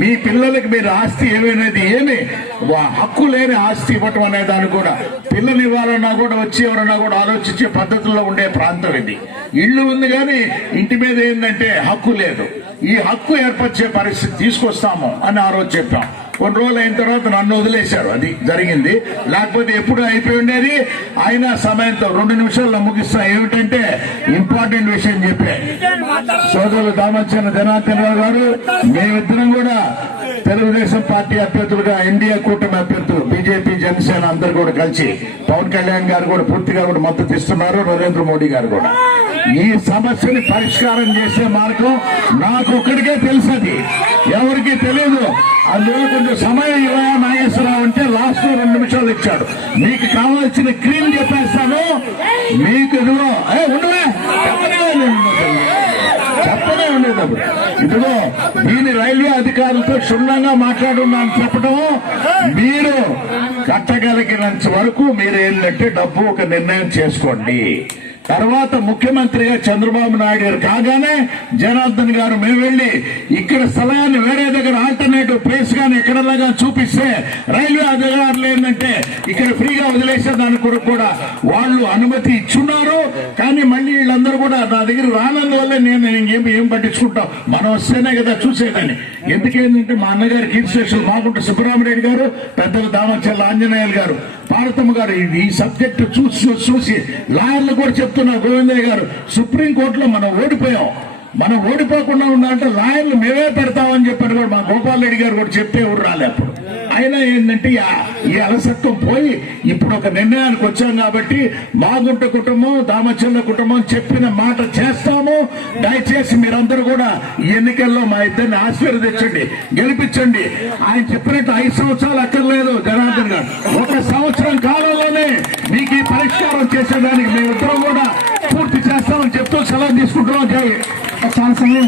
మీ పిల్లలకి మీరు ఆస్తి ఏమైనది ఏమి హక్కు లేని ఆస్తి ఇవ్వటం అనే దాన్ని కూడా పిల్లలు ఇవ్వాలన్నా కూడా వచ్చి ఎవరన్నా కూడా ఆలోచించే పద్ధతుల్లో ఉండే ప్రాంతం ఇది. ఇల్లు ఉంది కానీ ఇంటి మీద ఏంటంటే హక్కు లేదు. ఈ హక్కు ఏర్పరిచే పరిస్థితి తీసుకొస్తాము అని ఆ రోజు చెప్పాం. కొన్ని రోజులు అయిన తర్వాత నన్ను వదిలేశారు, అది జరిగింది. లేకపోతే ఎప్పుడు అయిపోయి ఉండేది. అయినా సమయంతో 2 నిమిషాల్లో ముగిస్తా. ఏమిటంటే ఇంపార్టెంట్ విషయం చెప్పే సోదరులు దామచర్ల జనార్దన్ రావు గారు, మేమిద్దరం కూడా తెలుగుదేశం పార్టీ అభ్యర్థులుగా ఎన్డీఏ కూటమి అభ్యర్థులు బీజేపీ జనసేన అందరూ కూడా కలిసి పవన్ కళ్యాణ్ గారు కూడా పూర్తిగా కూడా మద్దతు ఇస్తున్నారు. నరేంద్ర మోడీ గారు కూడా ఈ సమస్యని పరిష్కారం చేసే మార్గం నాకు ఒక్కడికే తెలుసది, ఎవరికి తెలియదు. అందువల్ల కొంచెం సమయం ఇవ్వయా నాగేశ్వరరావు అంటే లాస్ట్ 2 నిమిషాలు ఇచ్చాడు. మీకు కావాల్సిన క్రీమ్ చెప్పేస్తాను. మీకు ఇదిగో చెప్పనే ఉండేటప్పుడు ఇదిగో దీని రైల్వే అధికారులతో క్షుణ్ణంగా మాట్లాడున్నాను చెప్పడం. మీరు కట్టగలిగినంత వరకు మీరు ఏంటంటే డబ్బు ఒక నిర్ణయం చేసుకోండి. తర్వాత ముఖ్యమంత్రిగా చంద్రబాబు నాయుడు గారు కాగానే జనార్దన్ గారు మేము వెళ్లి ఇక్కడ స్థలాన్ని వేరే దగ్గర ఆల్టర్నేటివ్ ప్లేస్ గానీ ఎక్కడలాగా చూపిస్తే రైల్వే అధికారులు ఏంటంటే ఇక్కడ ఫ్రీగా వదిలేసేదానికి కూడా వాళ్ళు అనుమతి ఇచ్చున్నారు. కానీ మళ్ళీ వీళ్ళందరూ కూడా నా దగ్గర రానందువల్ల నేను ఏం పట్టించుకుంటాం, మనం వస్తేనే కదా చూసేదాన్ని. ఎందుకేంటంటే మా అన్నగారు కీర్తిశేషులు మాగుంట సుబ్బరామరెడ్డి గారు, పెద్దలు దామచర్ల ఆంజనేయులు గారు, పార్వతమ్మ గారు ఈ సబ్జెక్టు చూసి లాయర్లు కూడా చెప్తున్నారు. గోవిందయ్య గారు, సుప్రీంకోర్టులో మనం ఓడిపోయాం, మనం ఓడిపోకుండా ఉండాలంటే లాయర్లు మేమే పెడతామని చెప్పారు కూడా మా గోపాల్ రెడ్డి గారు కూడా చెప్తే ఎవరు రాలే. అప్పుడు అయినా ఏంటంటే ఈ అలసత్వం పోయి ఇప్పుడు ఒక నిర్ణయానికి వచ్చాం కాబట్టి మాగుంట కుటుంబం దామచర్ల కుటుంబం చెప్పిన మాట చేస్తాము. దయచేసి మీరందరూ కూడా ఈ ఎన్నికల్లో మా ఇద్దరిని ఆశీర్వదించండి, గెలిపించండి. ఆయన చెప్పినట్టు 5 సంవత్సరాలు అక్కర్లేదు జనార్దన్ గారు, 1 సంవత్సరం కాలంలోనే మీకు ఈ పరిష్కారం చేసేదానికి మేమిద్దరం కూడా పూర్తి చేస్తామని చెప్తూ సెలవు తీసుకుంటున్నాం. చాలా సమయం